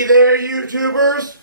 Hey there, YouTubers!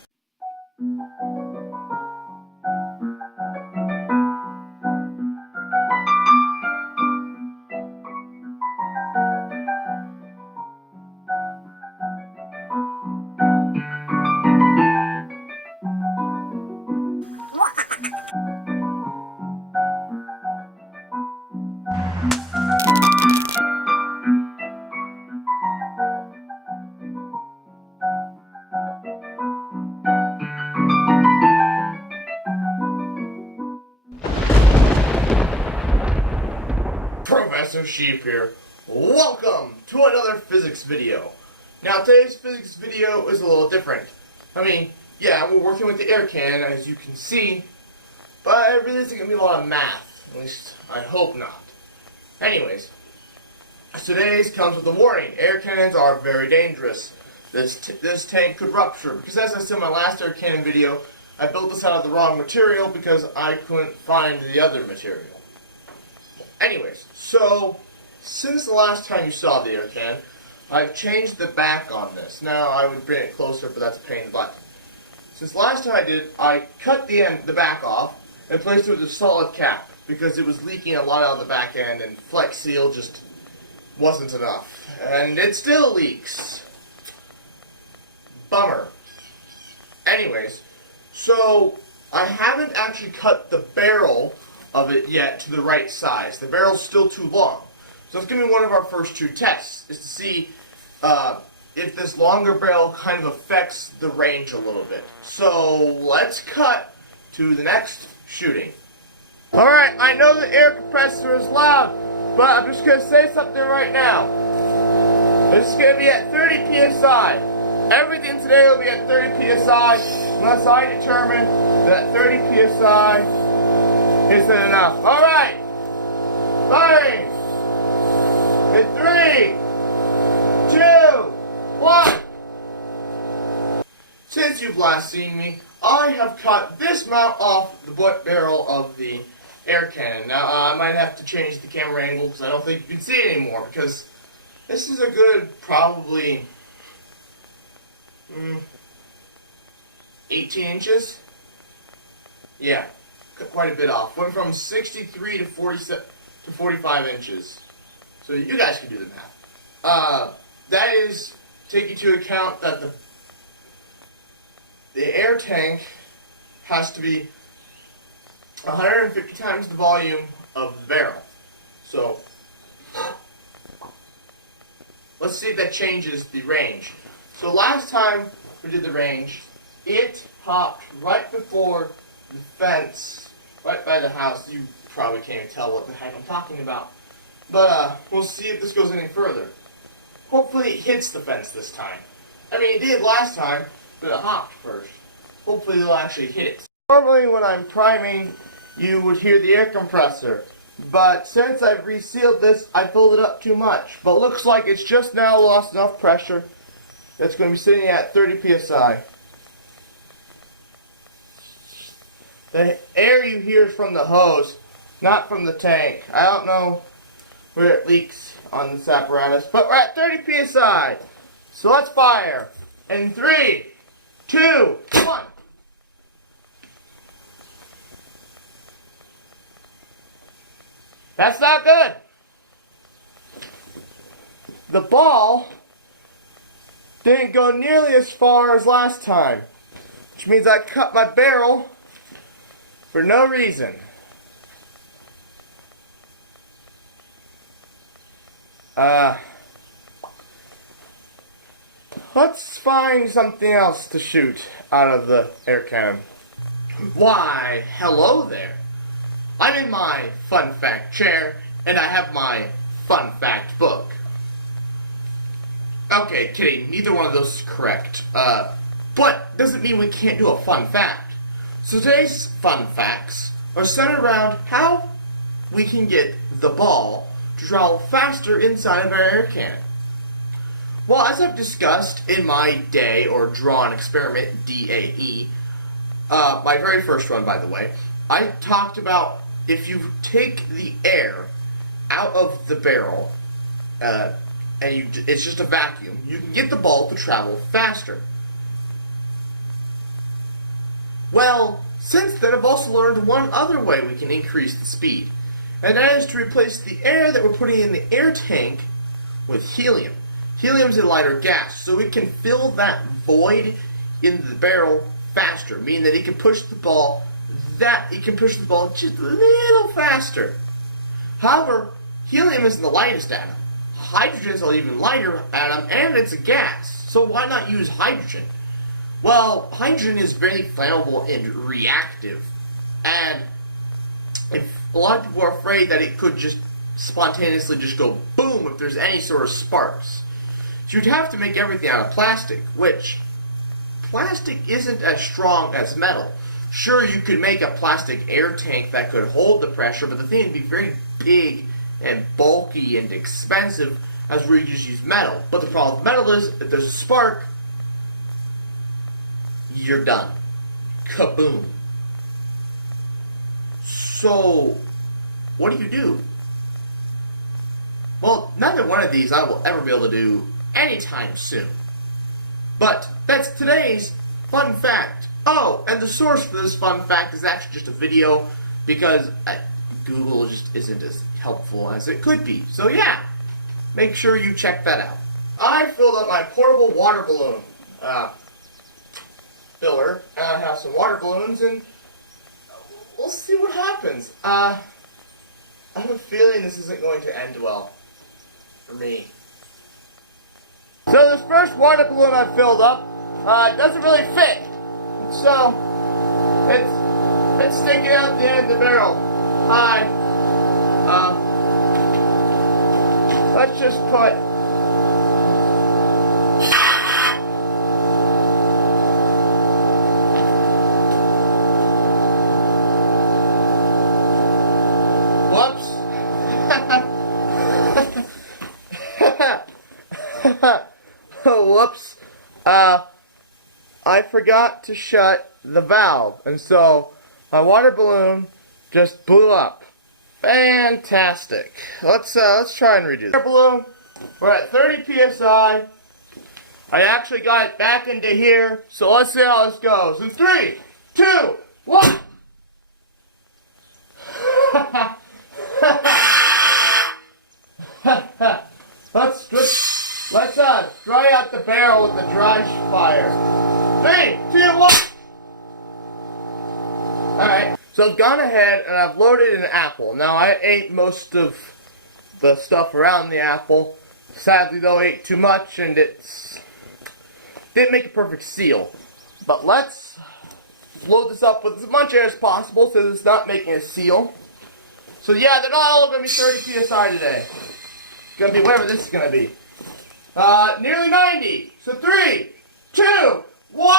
Professor Sheep here. Welcome to another physics video. Now today's physics video is a little different. I mean, yeah, we're working with the air cannon as you can see, but it really isn't going to be a lot of math. At least, I hope not. Anyways, today's comes with a warning. Air cannons are very dangerous. This tank could rupture, because as I said in my last air cannon video, I built this out of the wrong material because I couldn't find the other material. Anyways, so, since the last time you saw the air cannon, I've changed the back on this. Now, I would bring it closer, but that's a pain in the butt. Since last time I did, I cut the back off, and placed it with a solid cap, because it was leaking a lot out of the back end, and Flex Seal just wasn't enough. And it still leaks. Bummer. Anyways, so, I haven't actually cut the barrel of it yet to the right size. The barrel's still too long. So it's going to be one of our first two tests, is to see if this longer barrel kind of affects the range a little bit. So let's cut to the next shooting. Alright, I know the air compressor is loud, but I'm just going to say something right now. This is going to be at 30 psi. Everything today will be at 30 psi, unless I determine that 30 psi isn't enough. Alright! Firing! In 3, 2, 1! Since you've last seen me, I have cut this mount off the butt barrel of the air cannon. Now, I might have to change the camera angle because I don't think you can see it anymore, because this is a good, probably, 18 inches? Yeah. Quite a bit off. Went from 63 to 45 inches. So you guys can do the math. That is taking into account that the air tank has to be 150 times the volume of the barrel. So let's see if that changes the range. So last time we did the range, it hopped right before the fence, right by the house. You probably can't even tell what the heck I'm talking about. But we'll see if this goes any further. Hopefully it hits the fence this time. I mean, it did last time, but it hopped first. Hopefully it'll actually hit it. Normally when I'm priming, you would hear the air compressor. But since I've resealed this, I filled it up too much. But looks like it's just now lost enough pressure that's going to be sitting at 30 psi. The air you hear is from the hose, not from the tank. I don't know where it leaks on this apparatus, but we're at 30 psi. So let's fire. In 3, 2, 1. That's not good. The ball didn't go nearly as far as last time, which means I cut my barrel for no reason. Let's find something else to shoot out of the air cannon. Why, hello there. I'm in my fun fact chair, and I have my fun fact book. Okay, kidding, neither one of those is correct. But doesn't mean we can't do a fun fact. So today's fun facts are centered around how we can get the ball to travel faster inside of our air cannon. Well, as I've discussed in my day or drawn experiment, DAE, my very first one, by the way, I talked about if you take the air out of the barrel, and it's just a vacuum, you can get the ball to travel faster. Well, since then I've also learned one other way we can increase the speed, and that is to replace the air that we're putting in the air tank with helium. Helium is a lighter gas, so it can fill that void in the barrel faster, meaning that it can push the ball just a little faster. However, helium isn't the lightest atom. Hydrogen is an even lighter atom, and it's a gas. So why not use hydrogen? Well, hydrogen is very flammable and reactive, and if a lot of people are afraid that it could just spontaneously just go boom if there's any sort of sparks. So you'd have to make everything out of plastic, which plastic isn't as strong as metal. Sure, you could make a plastic air tank that could hold the pressure, but the thing would be very big and bulky and expensive, as we just use metal. But the problem with metal is, if there's a spark, you're done. Kaboom. So, what do? Well, neither one of these I will ever be able to do anytime soon. But that's today's fun fact. Oh, and the source for this fun fact is actually just a video, because Google just isn't as helpful as it could be. So yeah, make sure you check that out. I filled up my portable water balloon filler, and I have some water balloons, and we'll see what happens. I have a feeling this isn't going to end well for me. So this first water balloon I filled up doesn't really fit. So it's sticking out the end of the barrel. Let's just put whoops. Whoops. I forgot to shut the valve, and so my water balloon just blew up. Fantastic. Let's try and redo this. Balloon. We're at 30 psi. I actually got it back into here, so let's see how this goes. In 3, 2, 1. Let's dry out the barrel with the dry fire. 3, 2, 1. Alright, so I've gone ahead and I've loaded an apple. Now, I ate most of the stuff around the apple. Sadly, though, I ate too much and didn't make a perfect seal. But let's load this up with as much air as possible so it's not making a seal. So yeah, they're not all going to be 30 psi today. It's going to be whatever this is going to be. Nearly 90. So 3, 2, 1.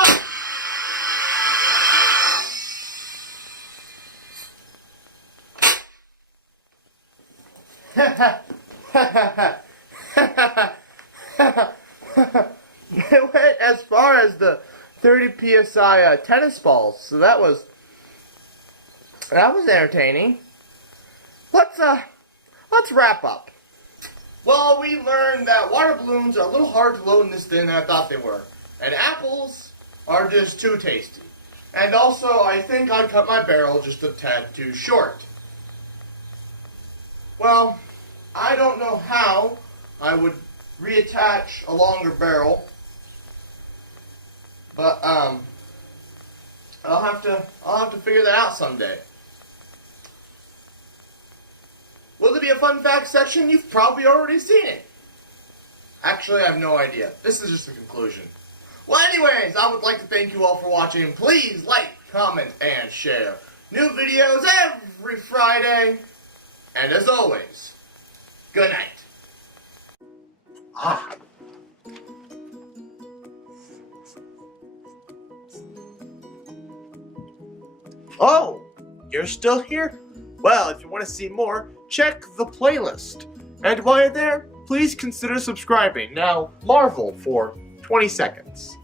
It went as far as the 30 psi tennis balls, so that was entertaining. Let's wrap up. Well, we learned that water balloons are a little hard to load in this thin than I thought they were, and apples are just too tasty. And also, I think I cut my barrel just a tad too short. Well, I don't know how I would reattach a longer barrel, but I'll have to figure that out someday. Will there be a fun fact section? You've probably already seen it. Actually, I have no idea. This is just the conclusion. Well, anyways, I would like to thank you all for watching. Please like, comment, and share. New videos every Friday. And as always, good night. Ah. Oh, you're still here? Well, if you want to see more, check the playlist. And while you're there, please consider subscribing. Now, Marvel for 20 seconds.